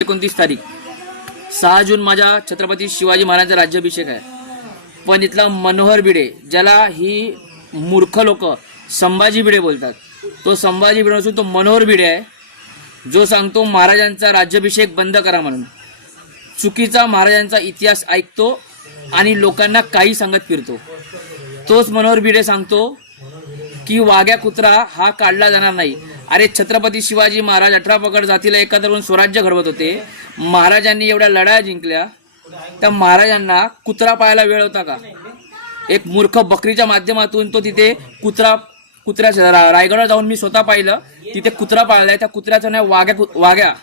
एकोणतीस तारीख. सहा जून माझ्या छत्रपती शिवाजी महाराजांचा राज्याभिषेक आहे. पण इथला मनोहर बिडे ज्याला ही मूर्ख लोक संभाजी भिडे बोलतात तो संभाजी भिडे नसून तो मनोहर भिडे आहे जो सांगतो महाराजांचा राज्याभिषेक बंद करा म्हणून. चुकीचा महाराजांचा इतिहास ऐकतो आणि लोकांना काही सांगत फिरतो. तोच मनोहर भिडे सांगतो की वाघ्या कुत्रा हा काढला जाणार नाही. अरे छत्रपती शिवाजी महाराज अठरा पकड जातीला एकत्र होऊन स्वराज्य घडवत होते. महाराजांनी एवढ्या लढाया जिंकल्या. त्या महाराजांना कुत्रा पाहायला वेळ होता का? एक मूर्ख बकरीच्या माध्यमातून तो तिथे कुत्रा कुत्र्या रायगडा जाऊन मी स्वतः पाहिलं. तिथे कुत्रा पाळलाय. त्या कुत्र्याचं नाव वाघ्या कु- वाघ्या.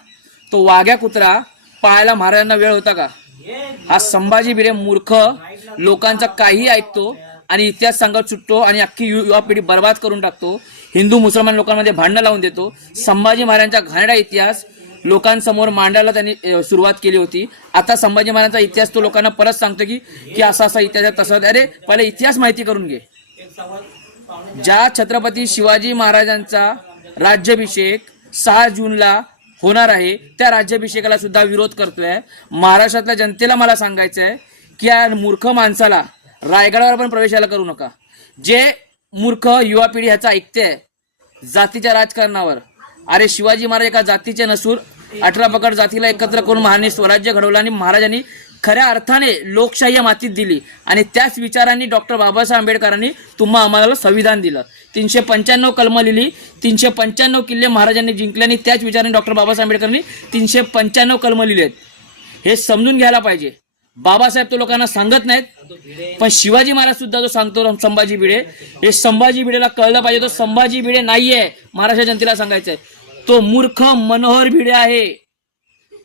तो वाघ्या कुत्रा पाहायला महाराजांना वेळ होता का? हा संभाजी बिरे मूर्ख लोकांचा काही ऐकतो. आणि इतिहास सांगत सुटतो आणि अख्खी युवा पिढी बर्बाद करून टाकतो. हिंदू मुसलमान लोकांमध्ये भांडणं लावून देतो. संभाजी महाराजांचा घाणेरडा इतिहास लोकांसमोर मांडायला त्यांनी सुरुवात केली होती. आता संभाजी महाराजांचा इतिहास तो लोकांना परत सांगतो की की असा असा इतिहास आहे तसा अरे पहिले इतिहास माहिती करून घे. ज्या छत्रपती शिवाजी महाराजांचा राज्याभिषेक सहा जूनला होणार आहे त्या राज्याभिषेकाला सुद्धा विरोध करतोय. महाराष्ट्रातल्या जनतेला मला सांगायचं आहे की या मूर्ख माणसाला रायगडावर पण प्रवेशाला करू नका. जे मूर्ख युवा पिढी ह्याचा ऐकते जातीच्या राजकारणावर. अरे शिवाजी महाराज एका जातीचे नसून अठरा पकड जातीला एकत्र करून महाराजांनी स्वराज्य घडवलं आणि महाराजांनी खऱ्या अर्थाने लोकशाही या मातीत दिली. आणि त्याच विचारांनी डॉक्टर बाबासाहेब आंबेडकरांनी तुम्हा आम्हाला संविधान दिलं. तीनशे पंच्याण्णव कलमं लिहिली तीनशे पंच्याण्णव किल्ले महाराजांनी जिंकले आणि त्याच विचाराने डॉक्टर बाबासाहेब आंबेडकरांनी तीनशे पंच्याण्णव कलमं लिहिली आहेत हे समजून घ्यायला पाहिजे. बाबासाहेब तो लोकांना सांगत नाहीत पण शिवाजी महाराज सुद्धा जो सांगतो संभाजी भिडे हे संभाजी भिडेला कळलं पाहिजे तो संभाजी भिडे नाहीये. महाराष्ट्र जनतेला सांगायचंय. तो मूर्ख मनोहर भिडे आहे.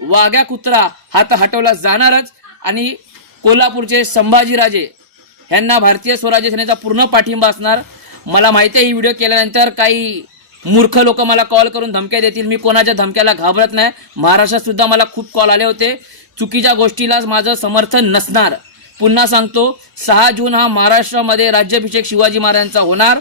वाघ्या कुत्रा हा तर हटवला जाणारच. आणि कोल्हापूरचे संभाजीराजे यांना भारतीय स्वराज्य सेनेचा पूर्ण पाठिंबा असणार. मला माहिती आहे ही व्हिडिओ केल्यानंतर काही मूर्ख लोक मला कॉल करून धमक्या देतील. मी कोणाच्या धमक्याला घाबरत नाही. महाराष्ट्रात सुद्धा मला खूप कॉल आले होते. चुकीच्या गोष्टीलाच माझं समर्थन नसणार. पुन्हा सांगतो सहा जून हा महाराष्ट्रामध्ये राज्याभिषेक शिवाजी महाराजांचा होणार.